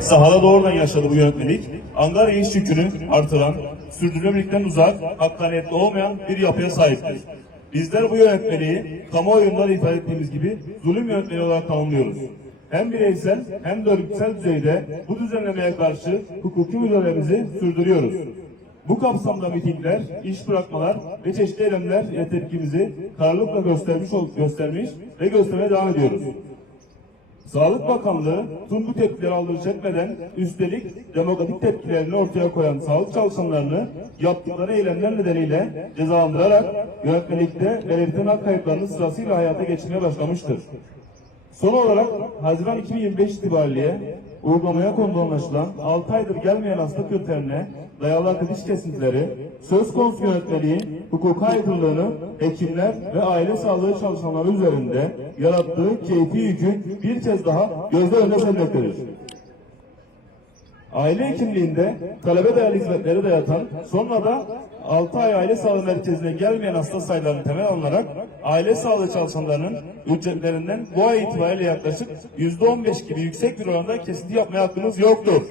Sahada doğrudan yaşadı bu yönetmelik. Angarya iş yükünü artıran, sürdürülebilirlikten uzak, hakkaniyetli olmayan bir yapıya sahiptir. Bizler bu yönetmeliği kamuoyunda da ifade ettiğimiz gibi zulüm yönetmeliği olarak tanımlıyoruz. Hem bireysel hem de örgütsel düzeyde bu düzenlemeye karşı hukuki mücadelemizi sürdürüyoruz. Bu kapsamda mitingler, iş bırakmalar ve çeşitli eylemler tepkimizi kararlılıkla göstermiş, göstermiş ve göstermeye devam ediyoruz. Sağlık Bakanlığı tüm bu tepkileri aldırış etmeden üstelik demokratik tepkilerini ortaya koyan sağlık çalışanlarını yaptıkları eylemler nedeniyle cezalandırarak yönetmelikte belirtilen hak kayıplarını sırasıyla hayata geçirmeye başlamıştır. Son olarak Haziran 2025 itibariyle uygulamaya konduğu anlaşılan 6 aydır gelmeyen hasta kriterine dayalı akıl iş kesintileri, söz konusu yönetmeliğin hukuka aykırılığını hekimler ve aile sağlığı çalışanları üzerinde yarattığı keyfi yükü bir kez daha gözler önüne sermektedir. Aile hekimliğinde talebe dayalı hizmetleri dayatan, sonra da 6 ay aile sağlığı merkezine gelmeyen hasta sayılarını temel alınarak aile sağlığı çalışanlarının ücretlerinden bu ay itibariyle yaklaşık %15 gibi yüksek bir oranda kesinti yapmaya hakkınız yoktur.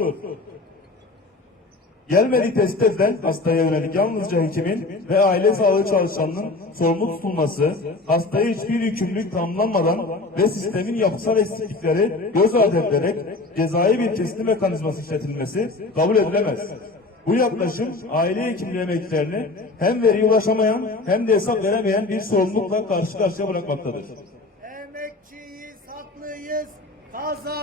Gelmediği tespit edilen hastaya yönelik yalnızca hekimin ve aile sağlığı çalışanının sorumlu tutulması, hastaya hiçbir yükümlülük tanımlanmadan ve sistemin yapısal eksiklikleri göz ardı edilerek cezai bir kesinti mekanizması işletilmesi kabul edilemez. Bu yaklaşım aile hekimliği emeklilerini hem veriye ulaşamayan hem de hesap veremeyen bir sorumlulukla karşı karşıya bırakmaktadır. Emekçiyiz, haklıyız, kazan.